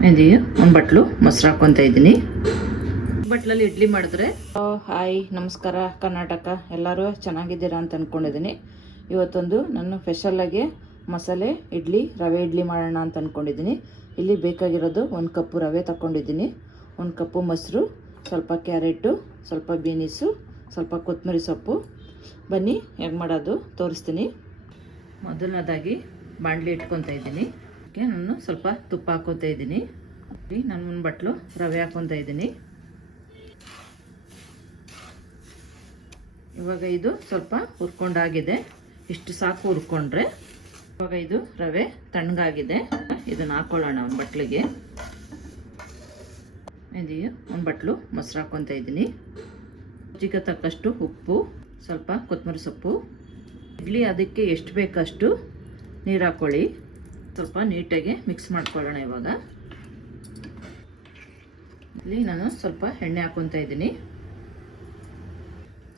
ಮೆಹಂದಿ ಒಂದು ಬಟ್ಲು ಮೊಸರು ಹಾಕ್ಕೊತಾ ಇದ್ದೀನಿ. ಬಟ್ಲಲ್ಲಿ ಇಡ್ಲಿ ಮಾಡಿದ್ರೆ ಹಾಯ್ ನಮಸ್ಕಾರ ಕರ್ನಾಟಕ, ಎಲ್ಲರೂ ಚೆನ್ನಾಗಿದ್ದೀರಾ ಅಂತ ಅಂದ್ಕೊಂಡಿದ್ದೀನಿ. ಇವತ್ತೊಂದು ನಾನು ಸ್ಪೆಷಲ್ಲಾಗಿ ಮಸಾಲೆ ಇಡ್ಲಿ, ರವೆ ಇಡ್ಲಿ ಮಾಡೋಣ ಅಂತ ಅಂದ್ಕೊಂಡಿದ್ದೀನಿ. ಇಲ್ಲಿ ಬೇಕಾಗಿರೋದು 1 ಕಪ್ಪು ರವೆ ತಗೊಂಡಿದ್ದೀನಿ, 1 ಕಪ್ಪು ಮೊಸರು, ಸ್ವಲ್ಪ ಕ್ಯಾರೆಟು, ಸ್ವಲ್ಪ ಬೀನಿಸು, ಸ್ವಲ್ಪ ಕೊತ್ತಂಬರಿ ಸೊಪ್ಪು. ಬನ್ನಿ ಹೇಗೆ ಮಾಡೋದು ತೋರಿಸ್ತೀನಿ. ಮೊದಲನೇದಾಗಿ ಬಾಣಲಿ ಇಟ್ಕೊತಾ ಇದ್ದೀನಿ. ನಾನು ಸ್ವಲ್ಪ ತುಪ್ಪ ಹಾಕೋತಾ ಇದ್ದೀನಿ. ನಾನು 1 ಬಟ್ಲು ರವೆ ಹಾಕೊತಾ ಇದ್ದೀನಿ. ಇವಾಗ ಇದು ಸ್ವಲ್ಪ ಹುರ್ಕೊಂಡಾಗಿದೆ, ಇಷ್ಟು ಸಾಕು ಹುರ್ಕೊಂಡ್ರೆ. ಇವಾಗ ಇದು ರವೆ ತಣ್ಣಗಾಗಿದೆ, ಇದನ್ನು ಹಾಕೊಳ್ಳೋಣ 1 ಬಟ್ಲಿಗೆ. ಇದು 1 ಬಟ್ಲು ಮೊಸರು ಹಾಕೊತಾ ಇದ್ದೀನಿ. ರುಚಿಗೆ ತಕ್ಕಷ್ಟು ಉಪ್ಪು, ಸ್ವಲ್ಪ ಕೊತ್ತಂಬರಿ ಸೊಪ್ಪು. ಇಡ್ಲಿ ಅದಕ್ಕೆ ಎಷ್ಟು ಬೇಕಷ್ಟು ನೀರು ಹಾಕ್ಕೊಳ್ಳಿ. ಸ್ವಲ್ಪ ನೀಟಾಗಿ ಮಿಕ್ಸ್ ಮಾಡ್ಕೊಳ್ಳೋಣ. ಇವಾಗ ಇಲ್ಲಿ ನಾನು ಸ್ವಲ್ಪ ಎಣ್ಣೆ ಹಾಕೊತಾ ಇದ್ದೀನಿ,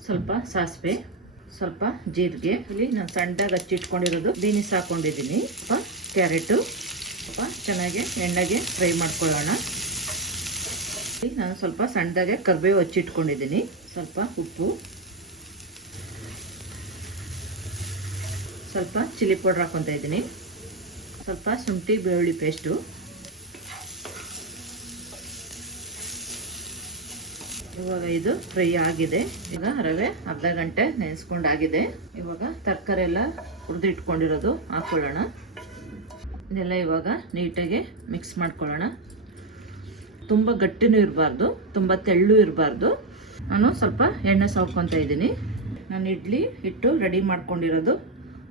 ಸ್ವಲ್ಪ ಸಾಸಿವೆ, ಸ್ವಲ್ಪ ಜೀರಿಗೆ. ಇಲ್ಲಿ ನಾನು ಸಣ್ಣದಾಗಿ ಹಚ್ಚಿಟ್ಕೊಂಡಿರೋದು ಬೀನಿಸ್ ಹಾಕೊಂಡಿದ್ದೀನಿ, ಸ್ವಲ್ಪ ಕ್ಯಾರೆಟು. ಸ್ವಲ್ಪ ಚೆನ್ನಾಗಿ ಎಣ್ಣೆಗೆ ಫ್ರೈ ಮಾಡ್ಕೊಳ್ಳೋಣ. ಇಲ್ಲಿ ನಾನು ಸ್ವಲ್ಪ ಸಣ್ಣದಾಗೆ ಕರಿಬೇವು ಹಚ್ಚಿಟ್ಕೊಂಡಿದ್ದೀನಿ, ಸ್ವಲ್ಪ ಉಪ್ಪು, ಸ್ವಲ್ಪ ಚಿಲ್ಲಿ ಪೌಡರ್ ಹಾಕೊತಾ ಇದ್ದೀನಿ, ಸ್ವಲ್ಪ ಶುಂಠಿ ಬೆಳ್ಳುಳ್ಳಿ ಪೇಸ್ಟು. ಇವಾಗ ಇದು ಫ್ರೈ ಆಗಿದೆ. ಈಗ ರವೆ ಅರ್ಧ ಗಂಟೆ ನೆನೆಸ್ಕೊಂಡಾಗಿದೆ. ಇವಾಗ ತರಕಾರಿ ಎಲ್ಲ ಹುರಿದು ಇಟ್ಕೊಂಡಿರೋದು ಹಾಕೊಳ್ಳೋಣ. ಇದೆಲ್ಲ ಇವಾಗ ನೀಟಾಗಿ ಮಿಕ್ಸ್ ಮಾಡ್ಕೊಳ್ಳೋಣ. ತುಂಬ ಗಟ್ಟಿನೂ ಇರಬಾರ್ದು, ತುಂಬ ತೆಳ್ಳು ಇರಬಾರ್ದು. ನಾನು ಸ್ವಲ್ಪ ಎಣ್ಣೆ ಸವರ್ಕೊತಾ ಇದ್ದೀನಿ. ನಾನು ಇಡ್ಲಿ ಹಿಟ್ಟು ರೆಡಿ ಮಾಡ್ಕೊಂಡಿರೋದು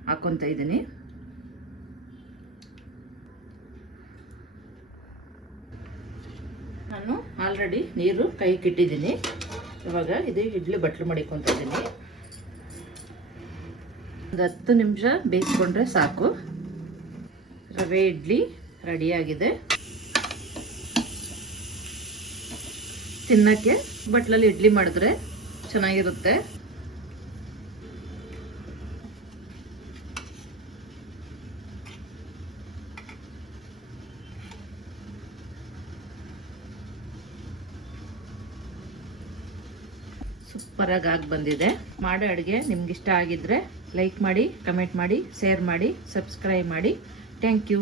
ಹಾಕೊತಾ ಇದ್ದೀನಿ. ನಾನು ಆಲ್ರೆಡಿ ನೀರು ಕೈಗಿಟ್ಟಿದ್ದೀನಿ. ಇವಾಗ ಇದು ಇಡ್ಲಿ ಬಟ್ಲು ಮಾಡಿಕೊತಾ ಇದ್ದೀನಿ. ಒಂದು 10 ನಿಮಿಷ ಬೇಯಿಸ್ಕೊಂಡ್ರೆ ಸಾಕು. ರವೆ ಇಡ್ಲಿ ರೆಡಿಯಾಗಿದೆ. ತಿನ್ನಕ್ಕೆ ಬಟ್ಲಲ್ಲಿ ಇಡ್ಲಿ ಮಾಡಿದ್ರೆ ಚೆನ್ನಾಗಿರುತ್ತೆ. ಸೂಪರಾಗಿ ಆಗಿ ಬಂದಿದೆ. ಮಾಡೋ ಅಡುಗೆ ನಿಮ್ಗೆ ಇಷ್ಟ ಆಗಿದ್ರೆ ಲೈಕ್ ಮಾಡಿ, ಕಮೆಂಟ್ ಮಾಡಿ, ಶೇರ್ ಮಾಡಿ, ಸಬ್ಸ್ಕ್ರೈಬ್ ಮಾಡಿ. Thank you.